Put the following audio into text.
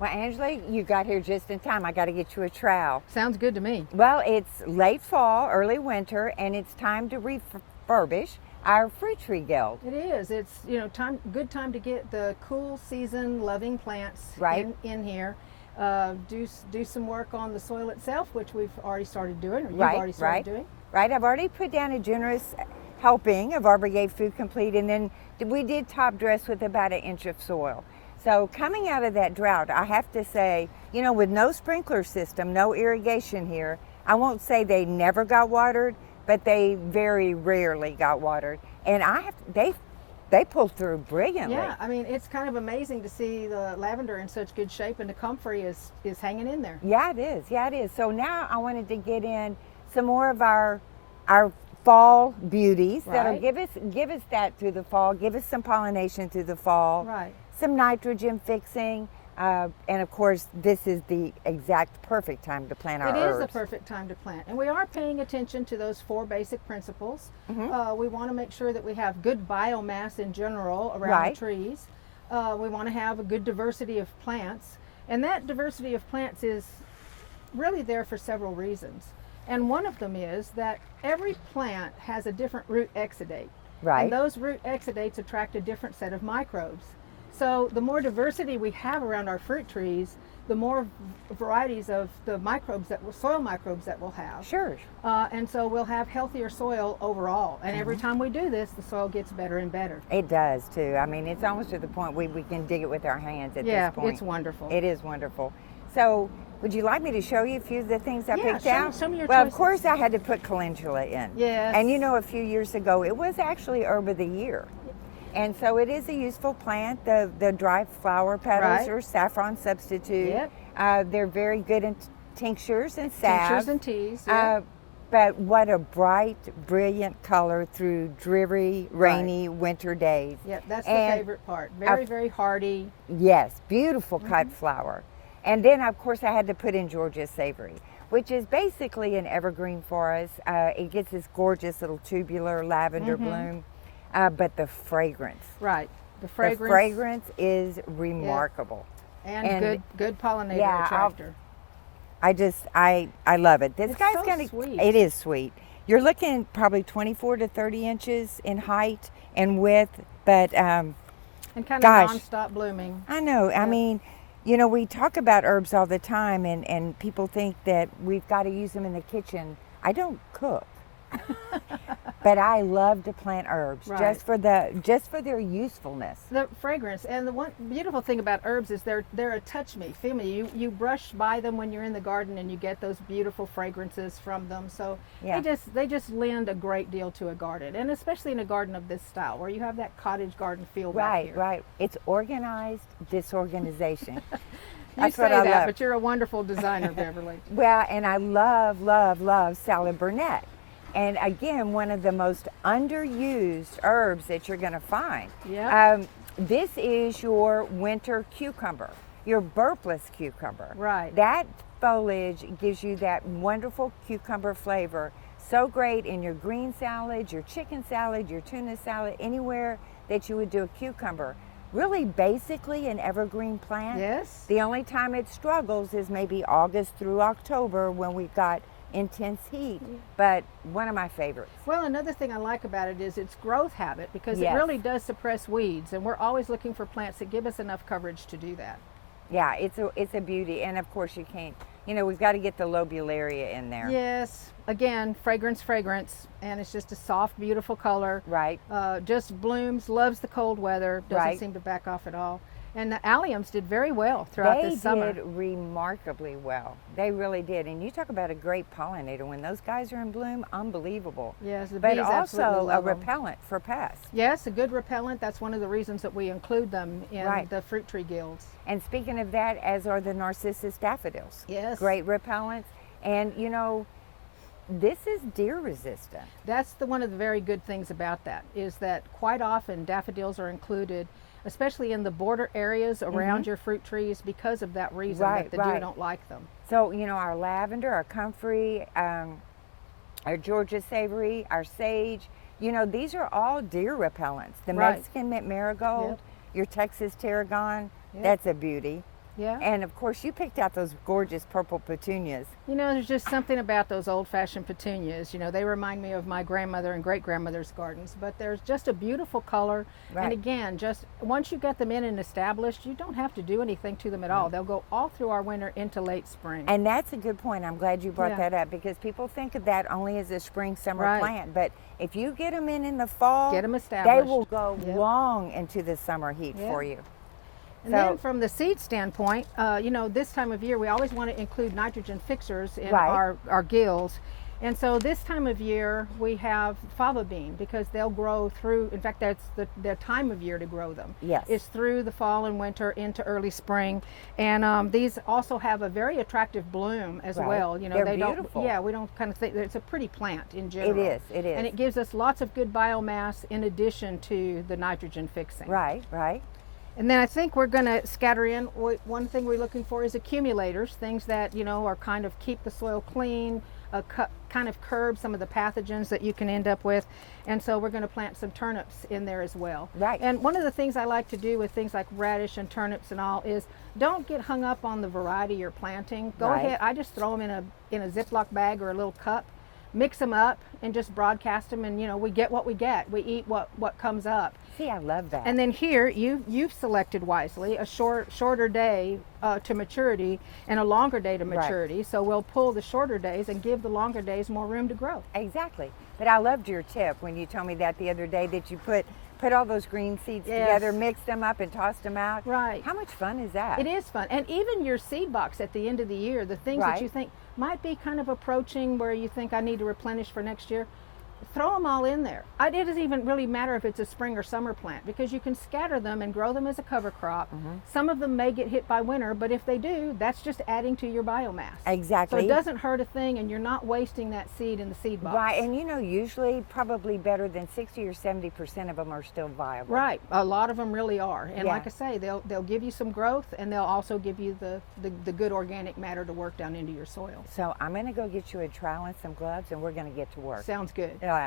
Well, Angela, you got here just in time. I got to get you a trowel. Sounds good to me. Well, it's late fall, early winter, and it's time to refurbish our fruit tree guild. It is. It's good time to get the cool season loving plants Right. in here. Do some work on the soil itself, which we've already started doing, or you've Right, already started right. doing. Right, I've already put down a generous helping of Arbor Gate Food Complete, and then we did top dress with about 1 inch of soil. So coming out of that drought, I have to say, with no sprinkler system, no irrigation here, I won't say they never got watered, but they very rarely got watered. And they pulled through brilliantly. Yeah, I mean, it's kind of amazing to see the lavender in such good shape, and the comfrey is hanging in there. Yeah, it is. Yeah, it is. So now I wanted to get in some more of our fall beauties that'll Right. give us that through the fall, give us some pollination through the fall, Right. some nitrogen fixing, and of course this is the exact perfect time to plant our It herbs. is the perfect time to plant, and we are paying attention to those 4 basic principles. We want to make sure that we have good biomass in general around Right. the trees. We want to have a good diversity of plants, and that diversity of plants is really there for several reasons. And one of them is that every plant has a different root exudate. Right. And those root exudates attract a different set of microbes. So the more diversity we have around our fruit trees, the more varieties of the soil microbes that we'll have. Sure. And so we'll have healthier soil overall. And every time we do this, the soil gets better and better. It does too. I mean, it's almost to the point we can dig it with our hands at Yeah, this point. it's wonderful. It is wonderful. So, would you like me to show you a few of the things I picked out? Show me your Well, choices. of course, I had to put calendula in. Yes. And a few years ago, it was actually herb of the year. And so it is a useful plant. The dry flower petals Right. are saffron substitute. Yep. They're very good in tinctures and salve. Tinctures and teas. Yeah. But what a bright, brilliant color through dreary, rainy winter days. Yep, that's and the favorite part. Very, very hardy. Yes, beautiful cut flower. And then, of course, I had to put in Georgia Savory, which is basically an evergreen forest. It gets this gorgeous little tubular lavender bloom, but the fragrance. Right. The The fragrance is remarkable. and good pollinator Yeah, attractor. I love it. This It's guy's so gonna. sweet. It is sweet. You're looking probably 24 to 30 inches in height and width, but And kind gosh. of non-stop blooming. I know. I mean, we talk about herbs all the time, and people think that we've got to use them in the kitchen. I don't cook, but I love to plant herbs Right. just for their usefulness. The fragrance, and the one beautiful thing about herbs is they're a touch me, feel me. You brush by them when you're in the garden, and you get those beautiful fragrances from them. So Yeah. they just lend a great deal to a garden, and especially in a garden of this style where you have that cottage garden feel back Right, here. right. It's organized disorganization. You That's say what I that, love. but you're a wonderful designer, Beverly. Well, and I love, love, love salad burnet. And again, one of the most underused herbs that you're going to find. Yeah. This is your winter cucumber, your burpless cucumber. Right. That foliage gives you that wonderful cucumber flavor. So great in your green salad, your chicken salad, your tuna salad, anywhere that you would do a cucumber. Really basically an evergreen plant. Yes. The only time it struggles is maybe August through October when we've got intense heat, but one of my favorites. Well, another thing I like about it is its growth habit, because Yes. it really does suppress weeds, and we're always looking for plants that give us enough coverage to do that. Yeah, it's a beauty, and of course you can't, we've got to get the lobularia in there. Yes, again, fragrance, and it's just a soft, beautiful color. Right. Just blooms, loves the cold weather, doesn't Right. seem to back off at all. And the alliums did very well throughout They this summer. did remarkably well. They really did. And you talk about a great pollinator. When those guys are in bloom, unbelievable. Yes, the But bees absolutely also a love 'em. repellent for pests. Yes, a good repellent. That's one of the reasons that we include them in Right. the fruit tree guilds. And speaking of that, as are the narcissus daffodils. Yes. Great repellents. And this is deer resistant. That's one of the very good things about that, is that quite often daffodils are included, especially in the border areas around your fruit trees, because of that reason, Right, that the deer right. don't like them. So, our lavender, our comfrey, our Georgia savory, our sage, these are all deer repellents. The Right. Mexican mint marigold, Yep. your Texas tarragon, Yep. that's a beauty. Yeah. And of course, you picked out those gorgeous purple petunias. You know, there's just something about those old-fashioned petunias. You know, they remind me of my grandmother and great-grandmother's gardens, but there's just a beautiful color. Right. And again, just once you get them in and established, you don't have to do anything to them at all. They'll go all through our winter into late spring. And that's a good point. I'm glad you brought Yeah. that up, because people think of that only as a spring, summer Right. plant. But if you get them in the fall, Get them they established. will go Yep. long into the summer heat Yeah. for you. And then from the seed standpoint, you know, this time of year, we always want to include nitrogen fixers in Right. our gills. And so this time of year, we have Fava Bean, because they'll grow through, in fact, that's the time of year to grow them. Yes. It's through the fall and winter into early spring. And these also have a very attractive bloom as Right. well. You know, They're they beautiful. don't, yeah, we don't kind of think, it's a pretty plant in general. It is. And it gives us lots of good biomass in addition to the nitrogen fixing. Right, right. And then I think we're going to scatter in, one thing we're looking for is accumulators, things that, you know, are kind of keep the soil clean, kind of curb some of the pathogens that you can end up with. And so we're going to plant some turnips in there as well. Right. And one of the things I like to do with things like radish and turnips and all is don't get hung up on the variety you're planting. Go Right. ahead, I just throw them in a Ziploc bag or a little cup, mix them up and just broadcast them, and you know, we get what we get. We eat what comes up. See, I love that. And then here you've selected wisely a shorter day to maturity and a longer day to Right. maturity. So we'll pull the shorter days and give the longer days more room to grow. Exactly. But I loved your tip when you told me that the other day, that you put all those green seeds Yes. together, mixed them up and tossed them out. Right. How much fun is that? It is fun. And even your seed box at the end of the year, the things Right. that you think might be kind of approaching where you think I need to replenish for next year, throw them all in there. It doesn't even really matter if it's a spring or summer plant, because you can scatter them and grow them as a cover crop. Some of them may get hit by winter, but if they do, that's just adding to your biomass. Exactly. So it doesn't hurt a thing, and you're not wasting that seed in the seed box. Right, and you know, usually probably better than 60 or 70% of them are still viable. Right, a lot of them really are, and Yeah. like I say, they'll give you some growth, and they'll also give you the good organic matter to work down into your soil. So I'm going to go get you a trowel and some gloves, and we're going to get to work. Sounds good. All right.